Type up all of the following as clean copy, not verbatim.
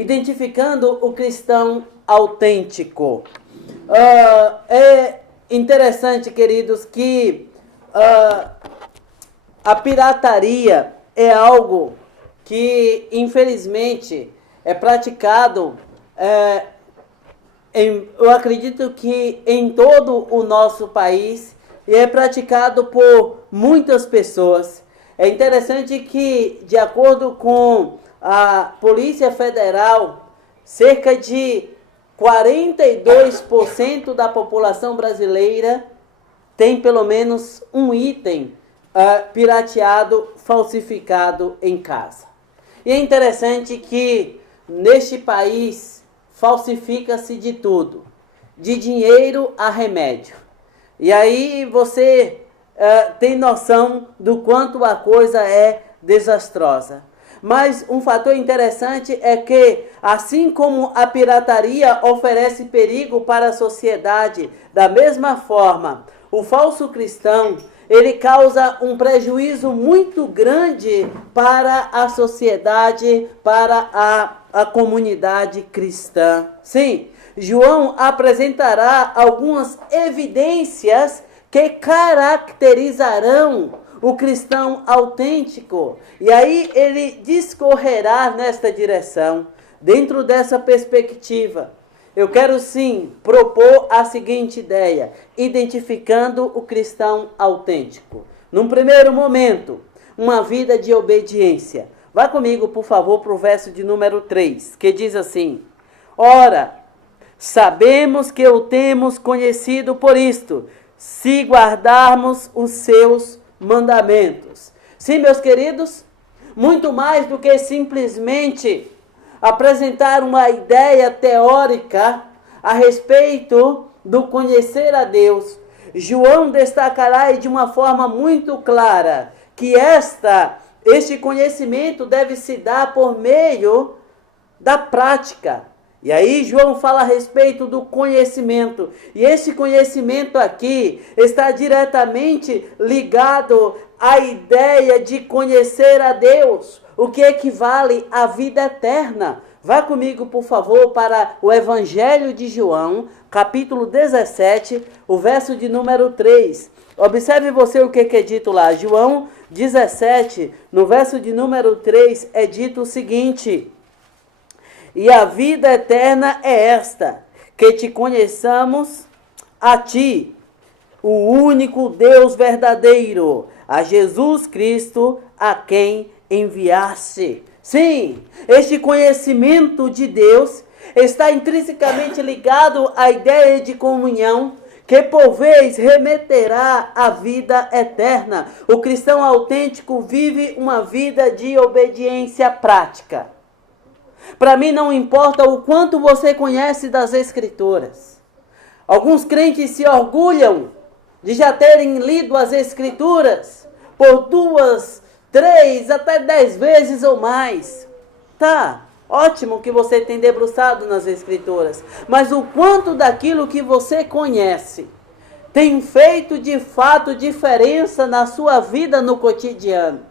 identificando o cristão autêntico. É interessante, queridos, que a pirataria é algo que, infelizmente, é praticado, eu acredito que em todo o nosso país, e é praticado por muitas pessoas. É interessante que, de acordo com a Polícia Federal, cerca de 42% da população brasileira tem pelo menos um item pirateado, falsificado em casa. E é interessante que neste país falsifica-se de tudo, de dinheiro a remédio. E aí você tem noção do quanto a coisa é desastrosa. Mas um fator interessante é que, assim como a pirataria oferece perigo para a sociedade, da mesma forma, o falso cristão, ele causa um prejuízo muito grande para a sociedade, para a comunidade cristã. Sim, João apresentará algumas evidências que caracterizarão o cristão autêntico. E aí ele discorrerá nesta direção. Dentro dessa perspectiva, eu quero sim propor a seguinte ideia, identificando o cristão autêntico. Num primeiro momento, uma vida de obediência. Vá comigo, por favor, para o verso de número 3, que diz assim: Ora, sabemos que o temos conhecido por isto, se guardarmos os seus mandamentos. Sim, meus queridos, muito mais do que simplesmente apresentar uma ideia teórica a respeito do conhecer a Deus, João destacará de uma forma muito clara que este conhecimento deve se dar por meio da prática. E aí João fala a respeito do conhecimento. E esse conhecimento aqui está diretamente ligado à ideia de conhecer a Deus, o que equivale à vida eterna. Vá comigo, por favor, para o Evangelho de João, capítulo 17, o verso de número 3. Observe você o que é dito lá. João 17, no verso de número 3, é dito o seguinte: E a vida eterna é esta, que te conheçamos a ti, o único Deus verdadeiro, a Jesus Cristo, a quem enviaste. Sim, este conhecimento de Deus está intrinsecamente ligado à ideia de comunhão, que por vez remeterá à vida eterna. O cristão autêntico vive uma vida de obediência prática. Para mim não importa o quanto você conhece das Escrituras. Alguns crentes se orgulham de já terem lido as Escrituras por 2, 3, até 10 vezes ou mais. Tá, ótimo que você tem debruçado nas Escrituras. Mas o quanto daquilo que você conhece tem feito de fato diferença na sua vida no cotidiano?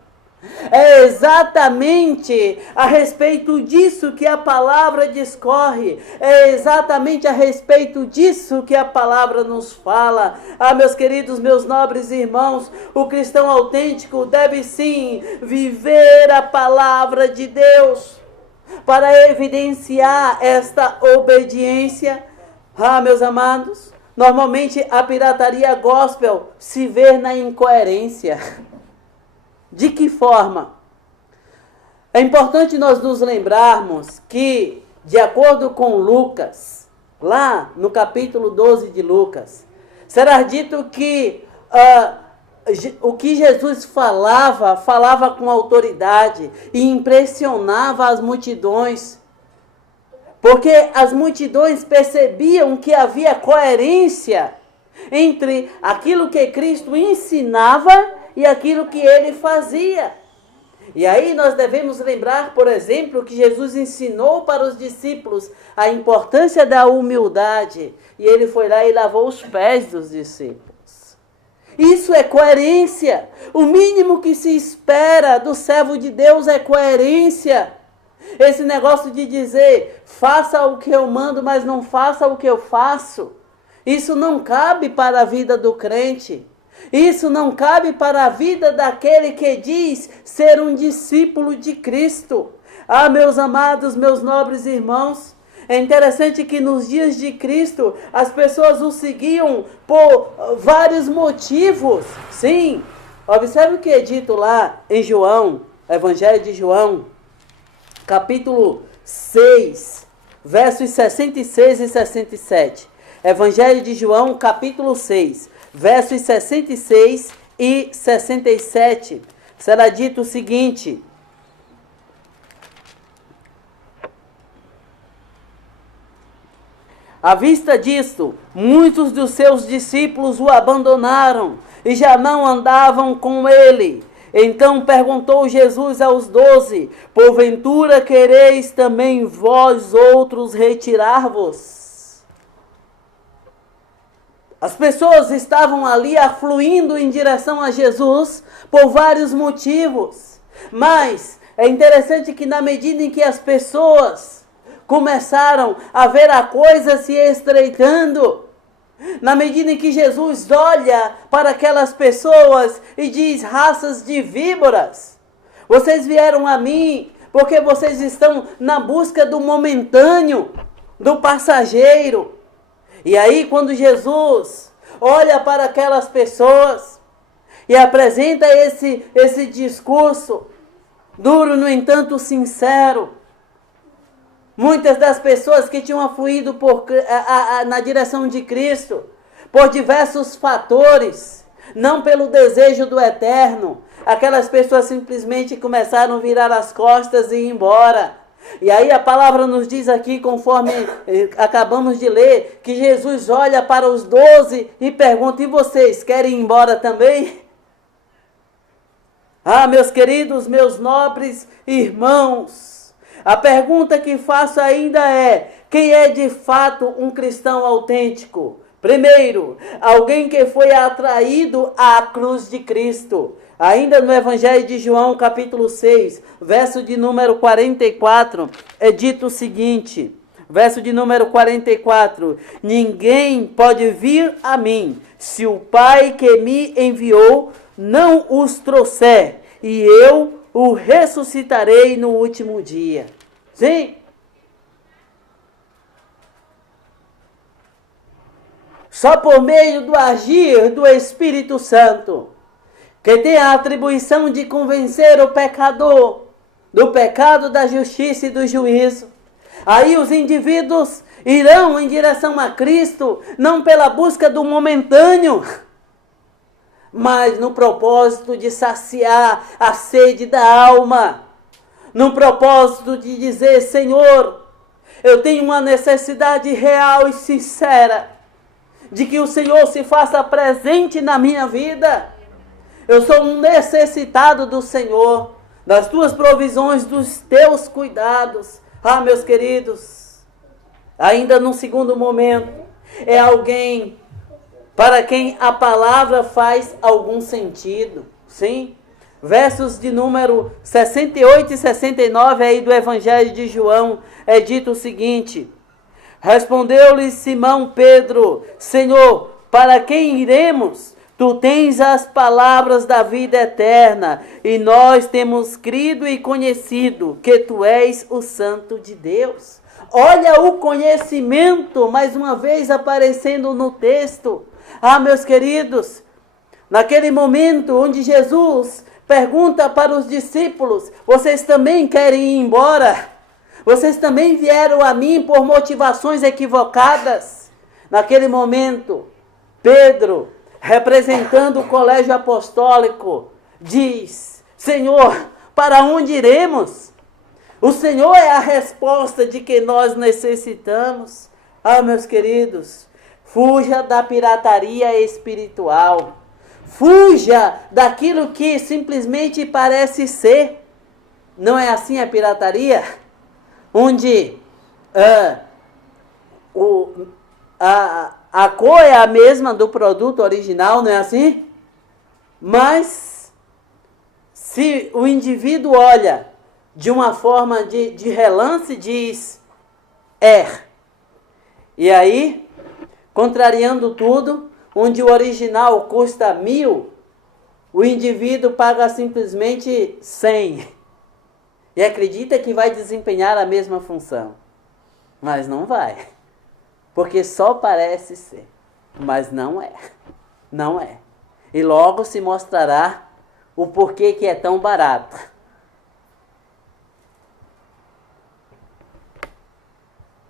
É exatamente a respeito disso que a palavra discorre. É exatamente a respeito disso que a palavra nos fala. Ah, meus queridos, meus nobres irmãos, o cristão autêntico deve sim viver a palavra de Deus para evidenciar esta obediência. Ah, meus amados, normalmente a pirataria gospel se vê na incoerência. De que forma? É importante nós nos lembrarmos que, de acordo com Lucas, lá no capítulo 12 de Lucas, será dito que o que Jesus falava com autoridade e impressionava as multidões, porque as multidões percebiam que havia coerência entre aquilo que Cristo ensinava e aquilo que ele fazia. E aí nós devemos lembrar, por exemplo, que Jesus ensinou para os discípulos a importância da humildade. E ele foi lá e lavou os pés dos discípulos. Isso é coerência. O mínimo que se espera do servo de Deus é coerência. Esse negócio de dizer, faça o que eu mando, mas não faça o que eu faço. Isso não cabe para a vida do crente. Isso não cabe para a vida daquele que diz ser um discípulo de Cristo. Ah, meus amados, meus nobres irmãos, é interessante que nos dias de Cristo as pessoas o seguiam por vários motivos. Sim, observe o que é dito lá em João, Evangelho de João, capítulo 6, versos 66 e 67. Evangelho de João, capítulo 6, versos 66 e 67. Será dito o seguinte: à vista disto, muitos dos seus discípulos o abandonaram e já não andavam com ele. Então perguntou Jesus aos 12: porventura quereis também vós outros retirar-vos? As pessoas estavam ali afluindo em direção a Jesus por vários motivos. Mas é interessante que na medida em que as pessoas começaram a ver a coisa se estreitando, na medida em que Jesus olha para aquelas pessoas e diz: raças de víboras, vocês vieram a mim porque vocês estão na busca do momentâneo, do passageiro. E aí quando Jesus olha para aquelas pessoas e apresenta esse discurso duro, no entanto sincero, muitas das pessoas que tinham afluído na direção de Cristo, por diversos fatores, não pelo desejo do eterno, aquelas pessoas simplesmente começaram a virar as costas e ir embora. E aí a palavra nos diz aqui, conforme acabamos de ler, que Jesus olha para os 12 e pergunta: e vocês querem ir embora também? Ah, meus queridos, meus nobres irmãos, a pergunta que faço ainda é: quem é de fato um cristão autêntico? Primeiro, alguém que foi atraído à cruz de Cristo. Ainda no Evangelho de João, capítulo 6, verso de número 44, é dito o seguinte, verso de número 44, ninguém pode vir a mim, se o Pai que me enviou não os trouxer, e eu o ressuscitarei no último dia. Sim? Só por meio do agir do Espírito Santo, que tem a atribuição de convencer o pecador do pecado, da justiça e do juízo. Aí os indivíduos irão em direção a Cristo, não pela busca do momentâneo, mas no propósito de saciar a sede da alma, no propósito de dizer: Senhor, eu tenho uma necessidade real e sincera de que o Senhor se faça presente na minha vida. Eu sou um necessitado do Senhor, das tuas provisões, dos teus cuidados. Ah, meus queridos, ainda num segundo momento, é alguém para quem a palavra faz algum sentido. Sim? Versos de número 68 e 69 aí do Evangelho de João, é dito o seguinte: respondeu-lhe Simão Pedro: Senhor, para quem iremos? Tu tens as palavras da vida eterna, e nós temos crido e conhecido que tu és o Santo de Deus. Olha o conhecimento, mais uma vez aparecendo no texto. Ah, meus queridos, naquele momento onde Jesus pergunta para os discípulos: vocês também querem ir embora? Vocês também vieram a mim por motivações equivocadas? Naquele momento, Pedro, representando o colégio apostólico, diz: Senhor, para onde iremos? O Senhor é a resposta de que nós necessitamos. Ah, meus queridos, fuja da pirataria espiritual. Fuja daquilo que simplesmente parece ser. Não é assim a pirataria? Onde a cor é a mesma do produto original, não é assim? Mas se o indivíduo olha de uma forma de relance, diz E aí, contrariando tudo, onde o original custa 1.000, o indivíduo paga simplesmente 100. E acredita que vai desempenhar a mesma função. Mas não vai. Porque só parece ser. Mas não é. Não é. E logo se mostrará o porquê que é tão barato.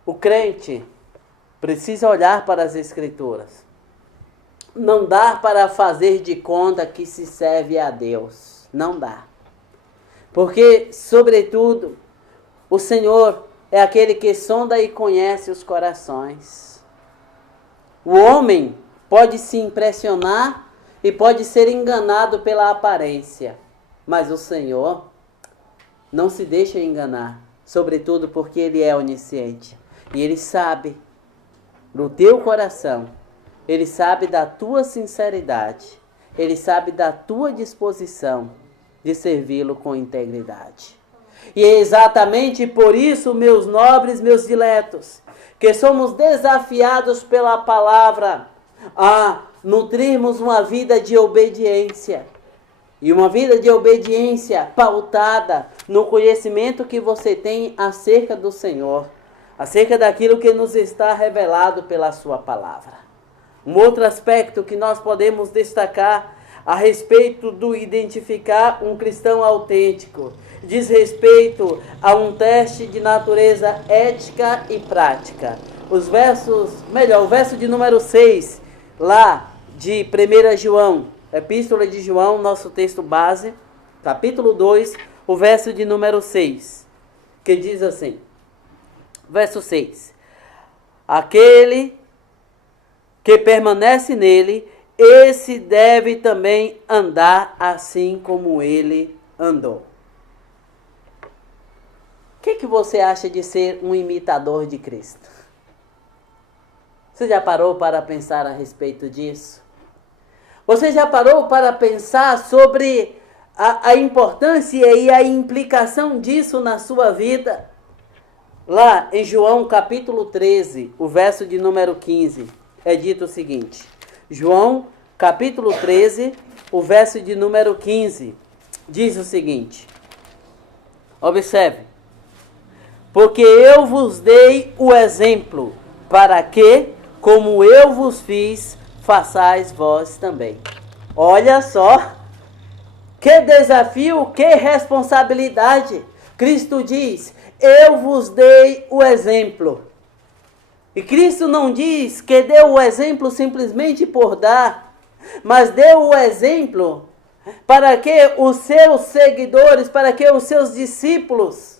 O crente precisa olhar para as Escrituras. Não dá para fazer de conta que se serve a Deus. Não dá. Porque, sobretudo, o Senhor é aquele que sonda e conhece os corações. O homem pode se impressionar e pode ser enganado pela aparência. Mas o Senhor não se deixa enganar. Sobretudo porque Ele é onisciente. E Ele sabe do teu coração. Ele sabe da tua sinceridade. Ele sabe da tua disposição de servi-lo com integridade. E é exatamente por isso, meus nobres, meus diletos, que somos desafiados pela palavra a nutrirmos uma vida de obediência. E uma vida de obediência pautada no conhecimento que você tem acerca do Senhor, acerca daquilo que nos está revelado pela sua palavra. Um outro aspecto que nós podemos destacar a respeito do identificar um cristão autêntico diz respeito a um teste de natureza ética e prática. O verso de número 6, lá de 1 João, Epístola de João, nosso texto base, capítulo 2, o verso de número 6, que diz assim, verso 6, aquele que permanece nele, esse deve também andar assim como ele andou. O que você acha de ser um imitador de Cristo? Você já parou para pensar a respeito disso? Você já parou para pensar sobre a importância e a implicação disso na sua vida? Lá em João capítulo 13, o verso de número 15, é dito o seguinte. João capítulo 13, o verso de número 15, diz o seguinte. Observe. Porque eu vos dei o exemplo, para que, como eu vos fiz, façais vós também. Olha só, que desafio, que responsabilidade. Cristo diz, eu vos dei o exemplo. E Cristo não diz que deu o exemplo simplesmente por dar, mas deu o exemplo para que os seus seguidores, para que os seus discípulos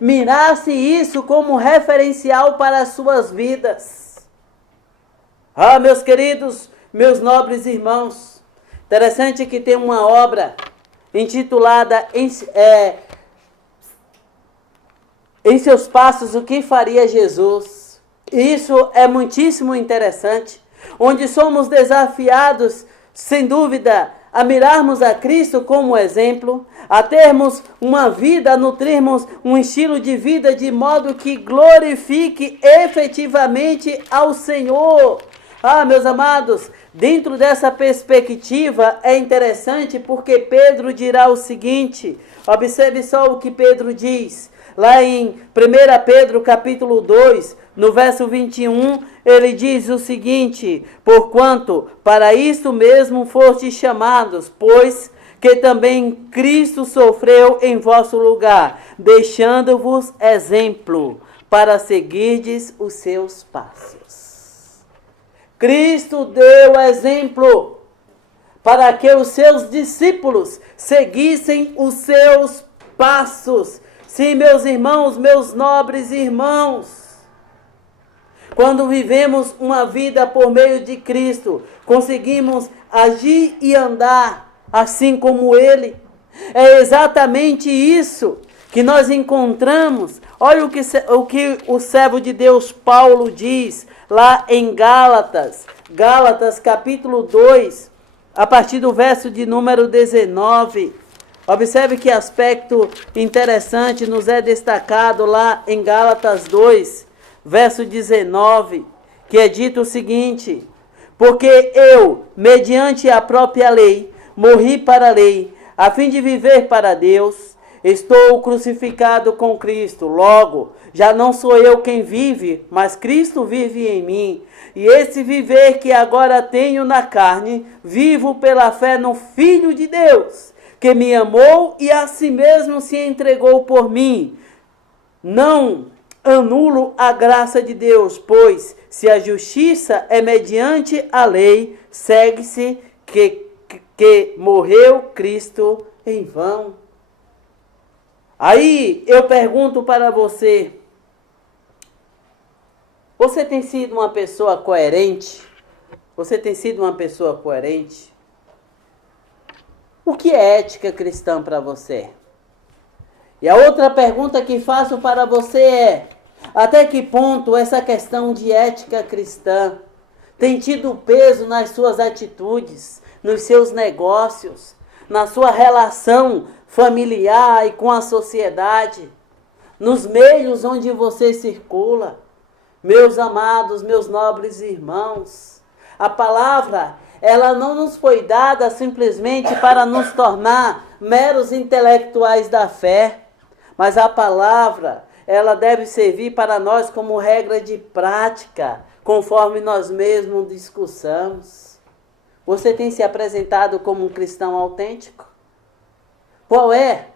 mirassem isso como referencial para as suas vidas. Ah, meus queridos, meus nobres irmãos, interessante que tem uma obra intitulada Em seus passos, o que faria Jesus? Isso é muitíssimo interessante, onde somos desafiados, sem dúvida, a mirarmos a Cristo como exemplo, a termos uma vida, a nutrirmos um estilo de vida de modo que glorifique efetivamente ao Senhor. Ah, meus amados, dentro dessa perspectiva é interessante porque Pedro dirá o seguinte, observe só o que Pedro diz. Lá em 1 Pedro capítulo 2, no verso 21, ele diz o seguinte, porquanto para isto mesmo fostes chamados, pois que também Cristo sofreu em vosso lugar, deixando-vos exemplo, para seguirdes os seus passos. Cristo deu exemplo para que os seus discípulos seguissem os seus passos. Sim, meus irmãos, meus nobres irmãos, quando vivemos uma vida por meio de Cristo, conseguimos agir e andar assim como Ele. É exatamente isso que nós encontramos. Olha o que o servo de Deus Paulo diz lá em Gálatas capítulo 2, a partir do verso de número 19. Observe que aspecto interessante nos é destacado lá em Gálatas 2, verso 19, que é dito o seguinte: porque eu, mediante a própria lei, morri para a lei, a fim de viver para Deus. Estou crucificado com Cristo, logo, já não sou eu quem vive, mas Cristo vive em mim. E esse viver que agora tenho na carne, vivo pela fé no Filho de Deus, que me amou e a si mesmo se entregou por mim. Não anulo a graça de Deus, pois se a justiça é mediante a lei, segue-se que morreu Cristo em vão. Aí eu pergunto para você: você tem sido uma pessoa coerente? Você tem sido uma pessoa coerente? O que é ética cristã para você? E a outra pergunta que faço para você é: até que ponto essa questão de ética cristã tem tido peso nas suas atitudes, nos seus negócios, na sua relação familiar e com a sociedade, nos meios onde você circula? Meus amados, meus nobres irmãos, a palavra, ela não nos foi dada simplesmente para nos tornar meros intelectuais da fé, mas a palavra, ela deve servir para nós como regra de prática, conforme nós mesmos discussamos. Você tem se apresentado como um cristão autêntico? Qual é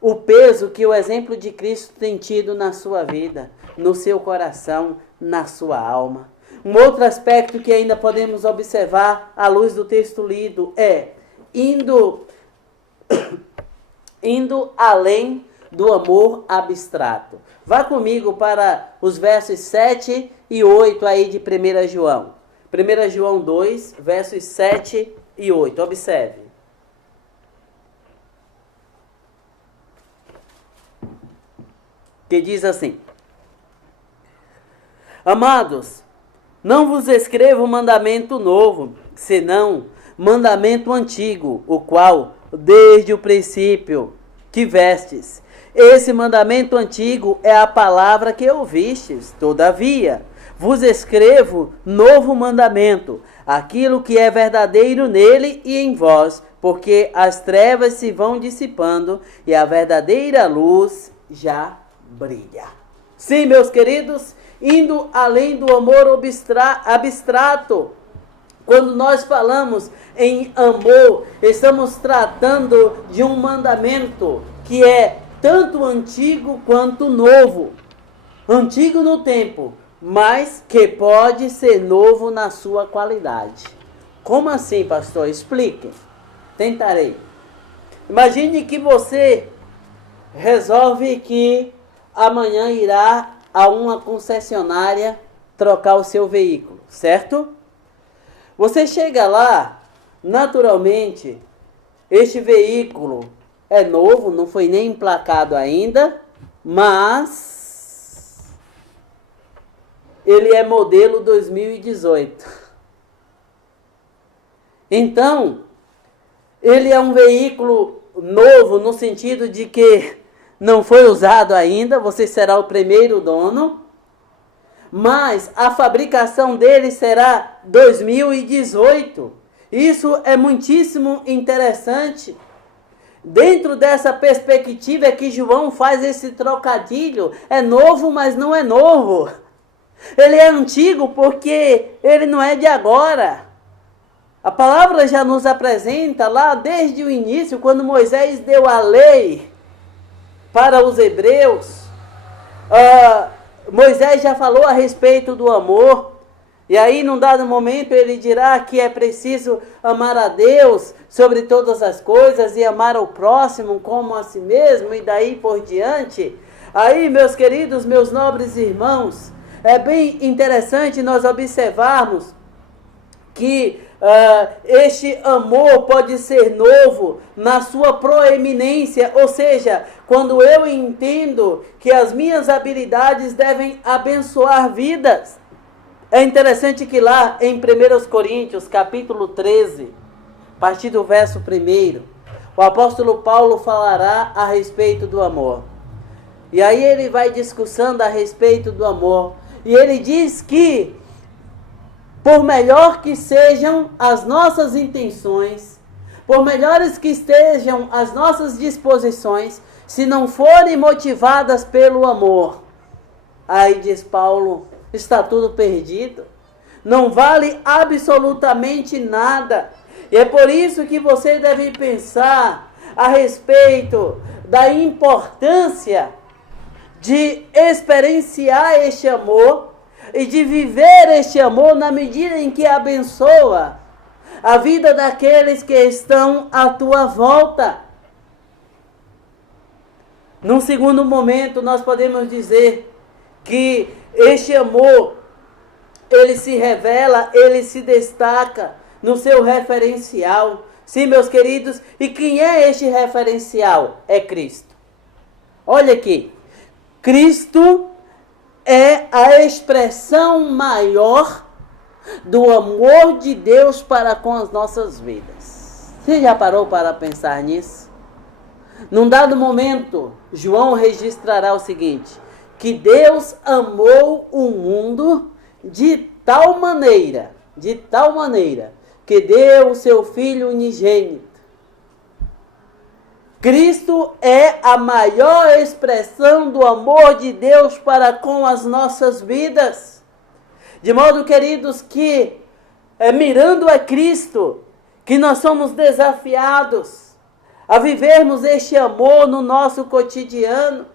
o peso que o exemplo de Cristo tem tido na sua vida, no seu coração, na sua alma? Um outro aspecto que ainda podemos observar à luz do texto lido é indo além do amor abstrato. Vá comigo para os versos 7 e 8 aí de 1 João. 1 João 2, versos 7 e 8. Observe. Que diz assim: amados, não vos escrevo mandamento novo, senão mandamento antigo, o qual desde o princípio tivestes. Esse mandamento antigo é a palavra que ouvistes. Todavia, vos escrevo novo mandamento, aquilo que é verdadeiro nele e em vós, porque as trevas se vão dissipando e a verdadeira luz já brilha. Sim, meus queridos, indo além do amor abstrato, quando nós falamos em amor, estamos tratando de um mandamento que é tanto antigo quanto novo. Antigo no tempo, mas que pode ser novo na sua qualidade. Como assim, pastor? Explique. Tentarei. Imagine que você resolve que amanhã irá a uma concessionária trocar o seu veículo, certo? Você chega lá, naturalmente, este veículo é novo, não foi nem emplacado ainda, mas ele é modelo 2018. Então, ele é um veículo novo no sentido de que não foi usado ainda, você será o primeiro dono, mas a fabricação dele será 2018. Isso é muitíssimo interessante. Dentro dessa perspectiva é que João faz esse trocadilho. É novo, mas não é novo. Ele é antigo porque ele não é de agora. A palavra já nos apresenta lá desde o início, quando Moisés deu a lei para os hebreus. Moisés já falou a respeito do amor. E aí, num dado momento, ele dirá que é preciso amar a Deus sobre todas as coisas e amar ao próximo como a si mesmo, e daí por diante. Aí, meus queridos, meus nobres irmãos, é bem interessante nós observarmos que este amor pode ser novo na sua proeminência, ou seja, quando eu entendo que as minhas habilidades devem abençoar vidas. É interessante que lá em 1 Coríntios, capítulo 13, a partir do verso 1, o apóstolo Paulo falará a respeito do amor. E aí ele vai discussando a respeito do amor. E ele diz que, por melhor que sejam as nossas intenções, por melhores que estejam as nossas disposições, se não forem motivadas pelo amor, aí diz Paulo, está tudo perdido. Não vale absolutamente nada. E é por isso que você deve pensar a respeito da importância de experienciar este amor e de viver este amor na medida em que abençoa a vida daqueles que estão à tua volta. Num segundo momento, nós podemos dizer que este amor, ele se revela, ele se destaca no seu referencial. Sim, meus queridos, e quem é este referencial? É Cristo. Olha aqui, Cristo é a expressão maior do amor de Deus para com as nossas vidas. Você já parou para pensar nisso? Num dado momento, João registrará o seguinte, que Deus amou o mundo de tal maneira, que deu o seu Filho unigênito. Cristo é a maior expressão do amor de Deus para com as nossas vidas. De modo, queridos, que mirando a Cristo, que nós somos desafiados a vivermos este amor no nosso cotidiano.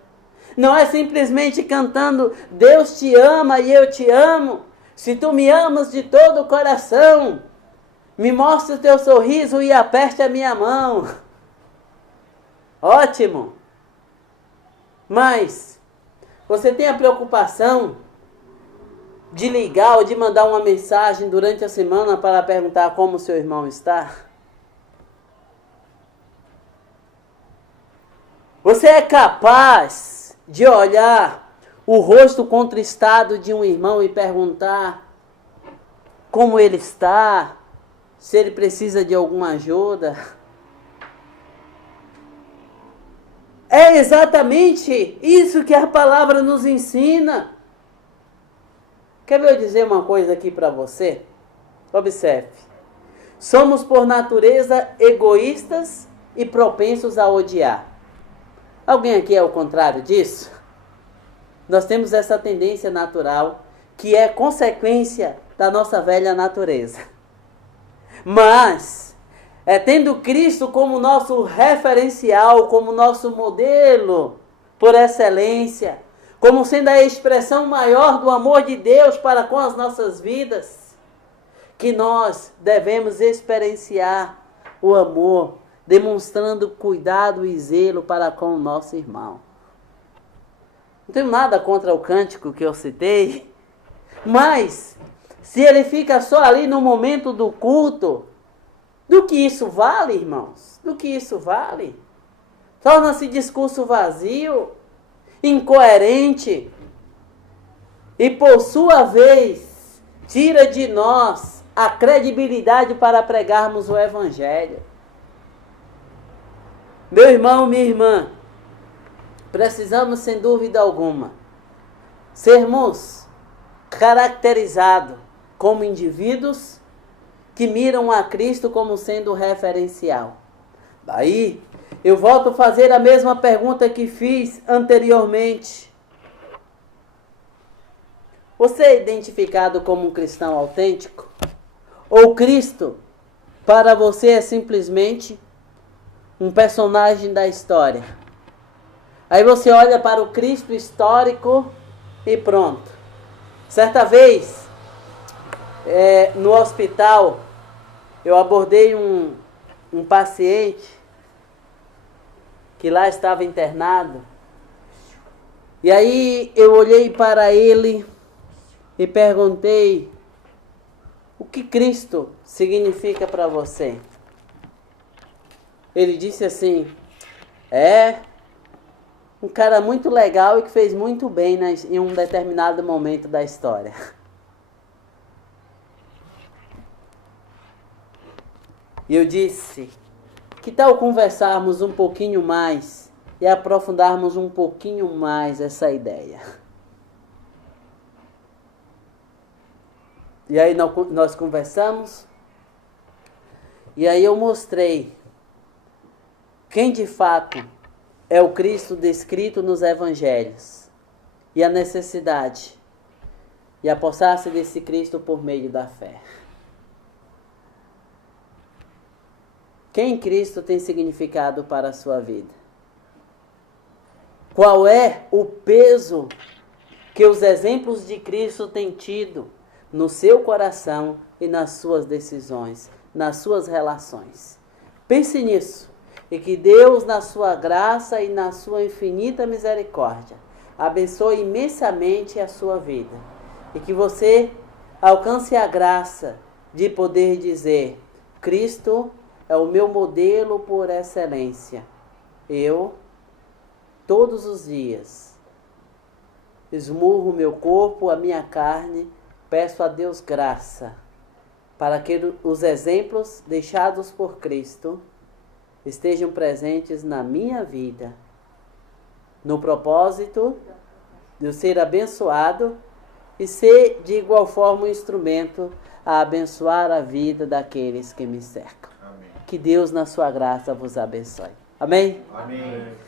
Não é simplesmente cantando, Deus te ama e eu te amo. Se tu me amas de todo o coração, me mostre o teu sorriso e aperte a minha mão. Ótimo. Mas você tem a preocupação de ligar ou de mandar uma mensagem durante a semana para perguntar como o seu irmão está? Você é capaz de olhar o rosto contristado de um irmão e perguntar como ele está, se ele precisa de alguma ajuda? É exatamente isso que a palavra nos ensina. Quer ver eu dizer uma coisa aqui para você? Observe. Somos por natureza egoístas e propensos a odiar. Alguém aqui é o contrário disso? Nós temos essa tendência natural que é consequência da nossa velha natureza. Mas, tendo Cristo como nosso referencial, como nosso modelo por excelência, como sendo a expressão maior do amor de Deus para com as nossas vidas, que nós devemos experienciar o amor, demonstrando cuidado e zelo para com o nosso irmão. Não tenho nada contra o cântico que eu citei, mas se ele fica só ali no momento do culto, do que isso vale, irmãos? Do que isso vale? Torna-se discurso vazio, incoerente, e por sua vez, tira de nós a credibilidade para pregarmos o Evangelho. Meu irmão, minha irmã, precisamos, sem dúvida alguma, sermos caracterizados como indivíduos que miram a Cristo como sendo o referencial. Daí, eu volto a fazer a mesma pergunta que fiz anteriormente. Você é identificado como um cristão autêntico? Ou Cristo, para você, é simplesmente um personagem da história? Aí você olha para o Cristo histórico e pronto. Certa vez, no hospital, eu abordei um paciente que lá estava internado. E aí eu olhei para ele e perguntei: o que Cristo significa para você? Ele disse assim: um cara muito legal e que fez muito bem em um determinado momento da história. E eu disse: Que tal conversarmos um pouquinho mais e aprofundarmos um pouquinho mais essa ideia? E aí nós conversamos, e aí eu mostrei quem de fato é o Cristo descrito nos Evangelhos, e a necessidade de apossar-se desse Cristo por meio da fé. Quem Cristo tem significado para a sua vida? Qual é o peso que os exemplos de Cristo têm tido no seu coração e nas suas decisões, nas suas relações? Pense nisso, e que Deus, na sua graça e na sua infinita misericórdia, abençoe imensamente a sua vida, e que você alcance a graça de poder dizer: Cristo é o meu modelo por excelência. Eu, todos os dias, esmurro o meu corpo, a minha carne, peço a Deus graça para que os exemplos deixados por Cristo estejam presentes na minha vida, no propósito de eu ser abençoado e ser de igual forma um instrumento a abençoar a vida daqueles que me cercam. Amém. Que Deus, na sua graça, vos abençoe. Amém? Amém.